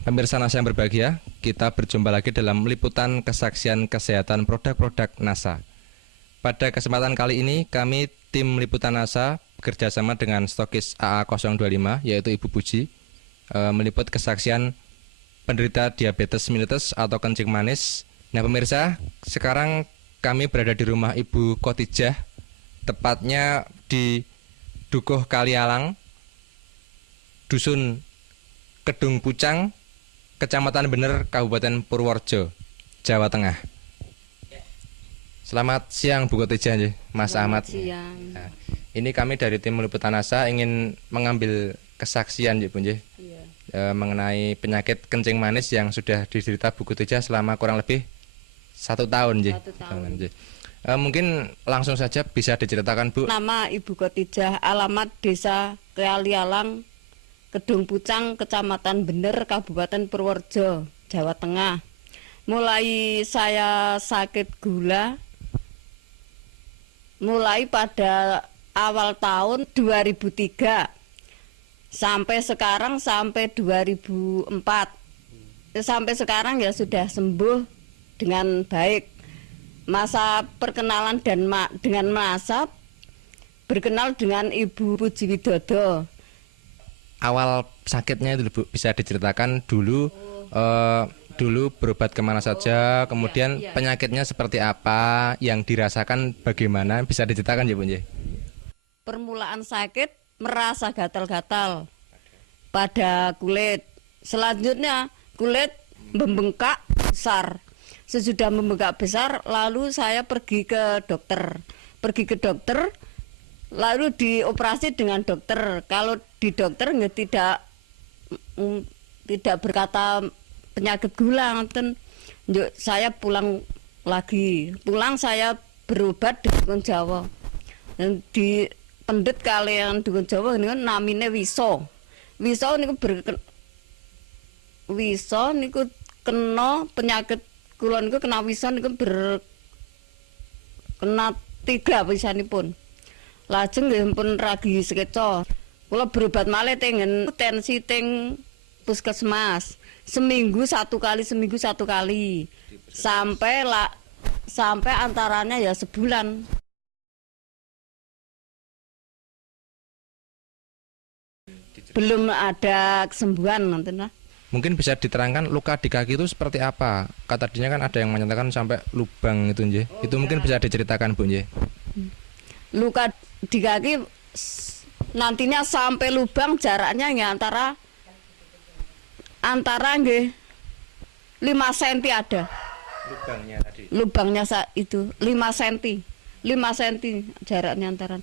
Pemirsa NASA yang berbahagia, kita berjumpa lagi dalam liputan kesaksian kesehatan produk-produk NASA. Pada kesempatan kali ini, kami tim liputan NASA bekerjasama dengan stokis AA025, yaitu Ibu Puji, meliput kesaksian penderita diabetes mellitus atau kencing manis. Nah pemirsa, sekarang kami berada di rumah Ibu Khotijah, tepatnya di Dukuh Kalialang, Dusun Kedung Pucang, Kecamatan Bener, Kabupaten Purworejo, Jawa Tengah. Selamat siang Bu Khotijah, Mas Ahmad. Siang. Nah, ini kami dari tim liputan NASA ingin mengambil kesaksian Bu, mengenai penyakit kencing manis yang sudah diderita Bu Khotijah selama kurang lebih 1 tahun. 1 tahun. Mungkin langsung saja bisa diceritakan Bu. Nama Ibu Khotijah, alamat Desa Kalialang, Kedung Pucang, Kecamatan Bener, Kabupaten Purworejo, Jawa Tengah. Mulai saya sakit gula, mulai pada awal tahun 2003 sampai sekarang, sampai 2004. Sampai sekarang ya sudah sembuh dengan baik. Masa perkenalan dan dengan masa berkenal dengan Ibu Puji Widodo. Awal sakitnya itu Bu, bisa diceritakan dulu dulu berobat kemana saja, kemudian penyakitnya seperti apa, yang dirasakan bagaimana, bisa diceritakan ya Bu? Permulaan sakit merasa gatal-gatal pada kulit. Selanjutnya kulit membengkak besar. Sesudah membengkak besar, lalu saya pergi ke dokter. Lalu dioperasi dengan dokter. Kalau di dokter nggak tidak berkata penyakit gula, saya pulang lagi. Pulang saya berobat di Dukun Jawa. Dan di pendet kalian Dukun Jawa ini kan namine Wiso. Wiso niku kena penyakit kula niku kena wiso niku kena 3 wisanipun. Lajeng nggih pun ragi sekeca. Kula berobat malih tengen tensi teng puskesmas. Seminggu satu kali. Sampai antaranya ya sebulan. Belum ada kesembuhan nanti lah. Mungkin bisa diterangkan luka di kaki itu seperti apa? Kata tadinya kan ada yang menyatakan sampai lubang itu nje. Itu mungkin bisa diceritakan Bu nje. Luka di kaki nantinya sampai lubang jaraknya ya antara nggih 5 cm ada. Lubangnya tadi. Lubangnya itu 5 cm. 5 cm jaraknya antara.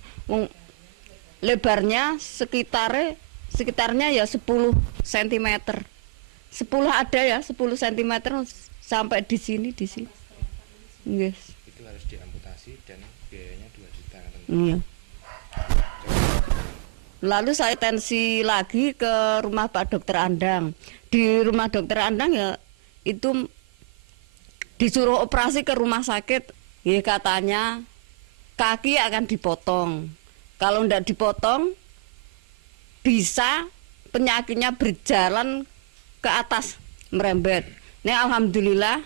Lebarnya sekitarnya ya 10 cm. 10 ada ya, 10 cm sampai di sini. Yes. Itu harus diamputasi dan biayanya 2 juta. Iya. Lalu saya tensi lagi ke rumah Pak Dokter Andang. Di rumah Dokter Andang ya itu disuruh operasi ke rumah sakit. Ya katanya kaki akan dipotong. Kalau tidak dipotong bisa penyakitnya berjalan ke atas merembet. Ini alhamdulillah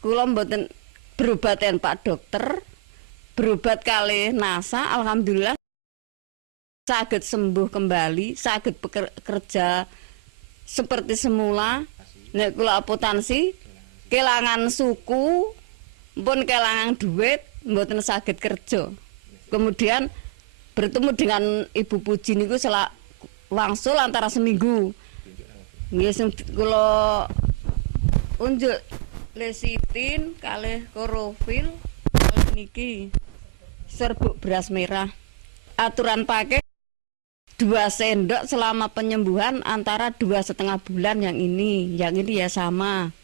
kula mboten berobaten Pak Dokter, berobat kali NASA, alhamdulillah saged sembuh kembali, saged bekerja seperti semula. Nek kula apotansi kelangan suku, pun kelangan duit, mboten saged kerja. Kemudian bertemu dengan Ibu Puji niku wangsul antara seminggu. Nggih sing kula unjuk lesitin kalih klorofil niki serbuk beras merah. Aturan pakai 2 sendok selama penyembuhan antara 2,5 bulan yang ini ya sama.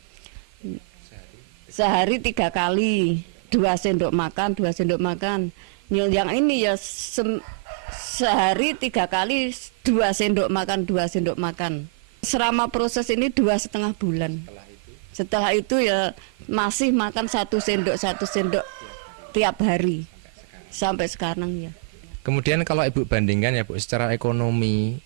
Sehari 3 kali, 2 sendok makan. Yang ini ya sehari 3 kali 2 sendok makan. Selama proses ini 2,5 bulan. Setelah itu ya masih makan 1 sendok tiap hari sampai sekarang ya. Kemudian kalau Ibu bandingkan ya Bu, secara ekonomi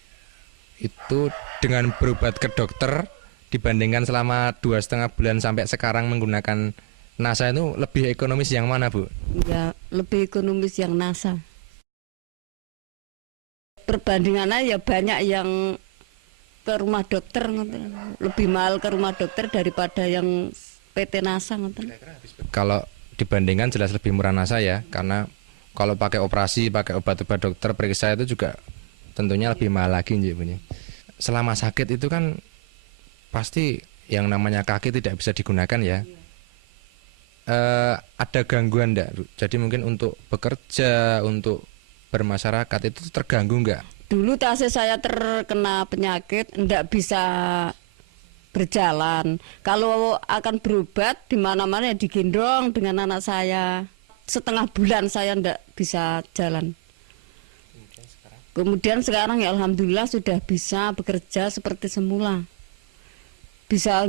itu dengan berobat ke dokter dibandingkan selama 2,5 bulan sampai sekarang menggunakan NASA itu lebih ekonomis yang mana, Bu? Ya, lebih ekonomis yang NASA. Perbandingannya ya banyak yang ke rumah dokter, lebih mahal ke rumah dokter daripada yang PT NASA. Kalau dibandingkan jelas lebih murah NASA ya, karena kalau pakai operasi, pakai obat-obat dokter periksa itu juga tentunya lebih mahal lagi. Selama sakit itu kan pasti yang namanya kaki tidak bisa digunakan ya. Ada gangguan enggak, Bu? Jadi mungkin untuk bekerja, untuk bermasyarakat itu terganggu enggak? Dulu tasnya saya terkena penyakit, enggak bisa berjalan. Kalau akan berobat di mana-mana ya digendong dengan anak saya. Setengah bulan saya enggak bisa jalan. Kemudian sekarang ya alhamdulillah sudah bisa bekerja seperti semula. Bisa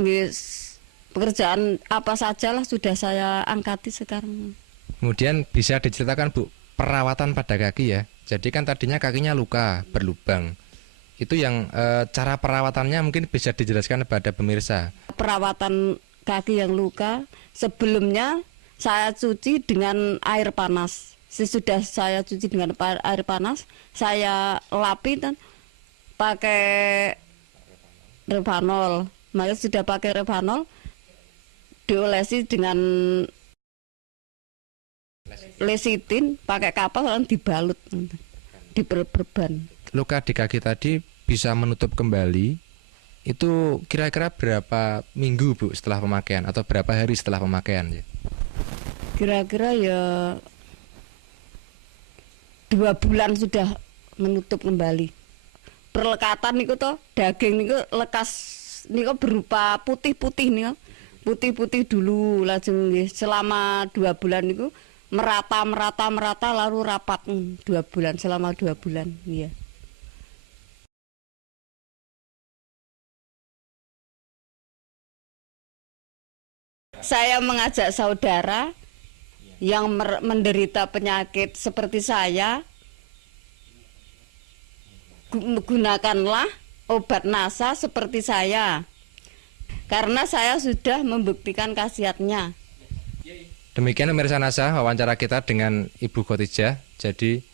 pekerjaan apa sajalah sudah saya angkati sekarang. Kemudian bisa diceritakan, Bu, perawatan pada kaki ya. Jadi kan tadinya kakinya luka, berlubang. Itu yang cara perawatannya mungkin bisa dijelaskan kepada pemirsa. Perawatan kaki yang luka, sebelumnya saya cuci dengan air panas. Sesudah saya cuci dengan air panas, saya lapi dan pakai Revanol. Maka sudah pakai Revanol, diolesi dengan lesitin, pakai kapal lalu dibalut, diperban. Luka di kaki tadi bisa menutup kembali. Itu kira-kira berapa minggu, Bu, setelah pemakaian atau berapa hari setelah pemakaian? Kira-kira ya 2 bulan sudah menutup kembali. Perlekatan niku toh, daging niku lekas niku berupa putih-putih niku. Putih-putih dulu lajeng nggih selama 2 bulan niku merata lalu rapat 2 bulan selama 2 bulan iya. Saya mengajak saudara yang menderita penyakit seperti saya, gunakanlah obat NASA seperti saya, karena saya sudah membuktikan khasiatnya. Demikian pemirsa NASA, wawancara kita dengan Ibu Khotijah. Jadi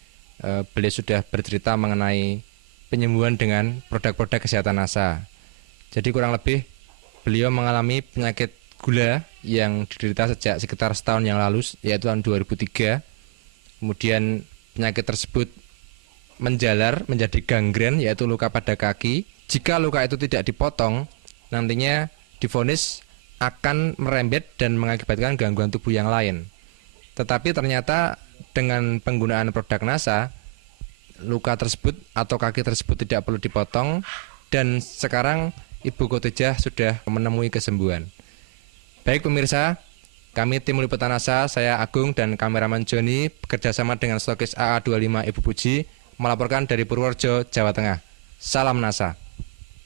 beliau sudah bercerita mengenai penyembuhan dengan produk-produk kesehatan NASA. Jadi kurang lebih beliau mengalami penyakit gula yang diderita sejak sekitar setahun yang lalu, yaitu tahun 2003. Kemudian penyakit tersebut menjalar menjadi gangren, yaitu luka pada kaki. Jika luka itu tidak dipotong, nantinya divonis akan merembet dan mengakibatkan gangguan tubuh yang lain. Tetapi ternyata dengan penggunaan produk NASA, luka tersebut atau kaki tersebut tidak perlu dipotong, dan sekarang Ibu Khotijah sudah menemui kesembuhan. Baik pemirsa, kami tim liputan NASA, saya Agung dan kameraman Joni bekerjasama dengan stokis AA25 Ibu Puji melaporkan dari Purworejo, Jawa Tengah. Salam NASA.